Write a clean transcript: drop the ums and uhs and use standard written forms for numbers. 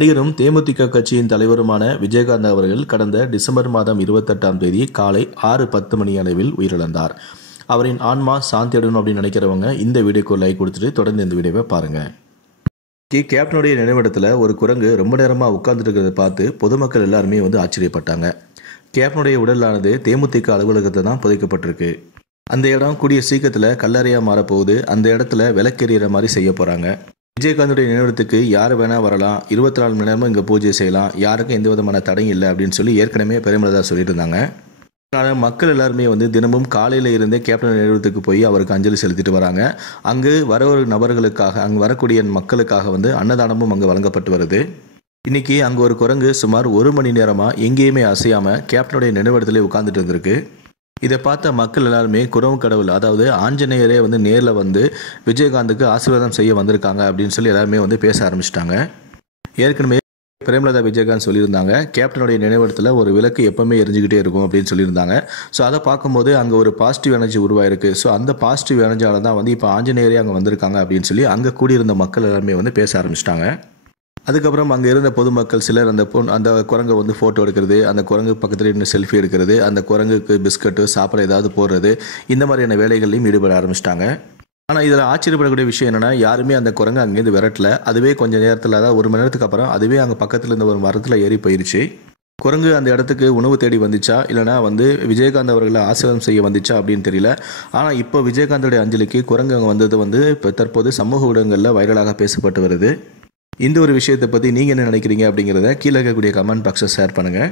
நடிகரும் தேமுதிக கட்சியின் தலைவருமான விஜயகாந்த் அவர்கள் கடந்த டிசம்பர் மாதம் 28ஆம் தேதி காலை 6:10 மணி அளவில் உயிரிழந்தார். அவரின் ஆன்மா சாந்தி அடையணும் அப்படின்னு நினைக்கிறவங்க இந்த வீடியோக்கு லைக் கொடுத்துட்டு தொடர்ந்து இந்த வீடியோவை பாருங்க. கேப்டனுடைய நினைவிடத்தில் ஒரு குரங்கு ரொம்ப நேரமாக உட்கார்ந்துட்டு இருக்கிறத பார்த்து பொதுமக்கள் எல்லாருமே ஆச்சரியப்பட்டாங்க. கேப்டனுடைய உடலானது தேமுதிக அலுவலகத்தை தான் புதைக்கப்பட்டிருக்கு. அந்த இடம் கூடிய சீக்கிரத்தில் கல்லறையா மாறப்போகுது. அந்த இடத்துல விளக்கெறிகிற மாதிரி செய்ய போறாங்க. விஜயகாந்துடைய நினைவிடத்துக்கு யார் வேணா வரலாம், 24 மணி நேரமும் இங்கே பூஜை செய்யலாம், யாருக்கும் எந்த விதமான தடையும் இல்லை அப்படின்னு சொல்லி ஏற்கனவே பிரேமலதா சொல்லிட்டு இருந்தாங்க. அதனால் மக்கள் எல்லாருமே தினமும் காலையில் இருந்தே கேப்டன் நினைவிடத்துக்கு போய் அவருக்கு அஞ்சலி செலுத்திட்டு வராங்க. அங்கு நபர்களுக்காக, அங்கு வரக்கூடிய மக்களுக்காக அன்னதானமும் அங்கே வழங்கப்பட்டு வருது. இன்னைக்கு அங்கே ஒரு குரங்கு சுமார் 1 மணி நேரமாக எங்கேயுமே அசையாமல் கேப்டனுடைய நினைவிடத்திலே உட்கார்ந்துட்டு இருந்திருக்கு. இதை பார்த்த மக்கள் எல்லாருமே குரங்கு கடவுள், அதாவது ஆஞ்சநேயரே நேரில் விஜயகாந்துக்கு ஆசீர்வாதம் செய்ய வந்திருக்காங்க அப்படின்னு சொல்லி எல்லாருமே பேச ஆரம்பிச்சிட்டாங்க. ஏற்கனவே பிரேமலதா விஜயகாந்த் சொல்லியிருந்தாங்க, கேப்டனுடைய நினைவிடத்தில் ஒரு விளக்கு எப்பவுமே எரிஞ்சுக்கிட்டே இருக்கும் அப்படின்னு சொல்லியிருந்தாங்க. ஸோ அதை பார்க்கும்போது அங்கே ஒரு பாசிட்டிவ் எனர்ஜி உருவாயிருக்கு. ஸோ அந்த பாசிட்டிவ் எனர்ஜியால தான் இப்போ ஆஞ்சநேயரே அங்கே வந்திருக்காங்க அப்படின்னு சொல்லி அங்கே கூடியிருந்த மக்கள் எல்லாருமே பேச ஆரம்பிச்சிட்டாங்க. அதுக்கப்புறம் அங்கே இருந்த பொதுமக்கள் சிலர் அந்த குரங்கை ஃபோட்டோ எடுக்கிறது, அந்த குரங்கு பக்கத்தில் இருந்து செல்ஃபி எடுக்கிறது, அந்த குரங்குக்கு பிஸ்கட்டு சாப்பிட ஏதாவது போடுறது, இந்த மாதிரியான வேலைகள்லையும் ஈடுபட ஆரம்பிச்சிட்டாங்க. ஆனால் இதில் ஆச்சரியப்படக்கூடிய விஷயம் என்னென்னா, யாருமே அந்த குரங்கு அங்கேருந்து விரட்டல. அதுவே கொஞ்சம் நேரத்தில், அதாவது 1 மணி நேரத்துக்கு அப்புறம் அதுவே அங்கே பக்கத்தில் இருந்த ஒரு மரத்தில் ஏறி போயிருச்சு. குரங்கு அந்த இடத்துக்கு உணவு தேடி வந்துச்சா, இல்லைனா விஜயகாந்த் அவர்களை ஆசீர்வாதம் செய்ய வந்துச்சா அப்படின்னு தெரியல. ஆனால் இப்போ விஜயகாந்தோடைய அஞ்சலிக்கு குரங்கு அங்கே வந்தது இப்போ தற்போது சமூக ஊடகங்களில் வைரலாக பேசப்பட்டு வருது. இந்த ஒரு விஷயத்தை பற்றி நீங்கள் என்ன நினைக்கிறீங்க அப்படிங்கிறத கீழே இருக்கக்கூடிய கமெண்ட் பாக்ஸை ஷேர் பண்ணுங்கள்.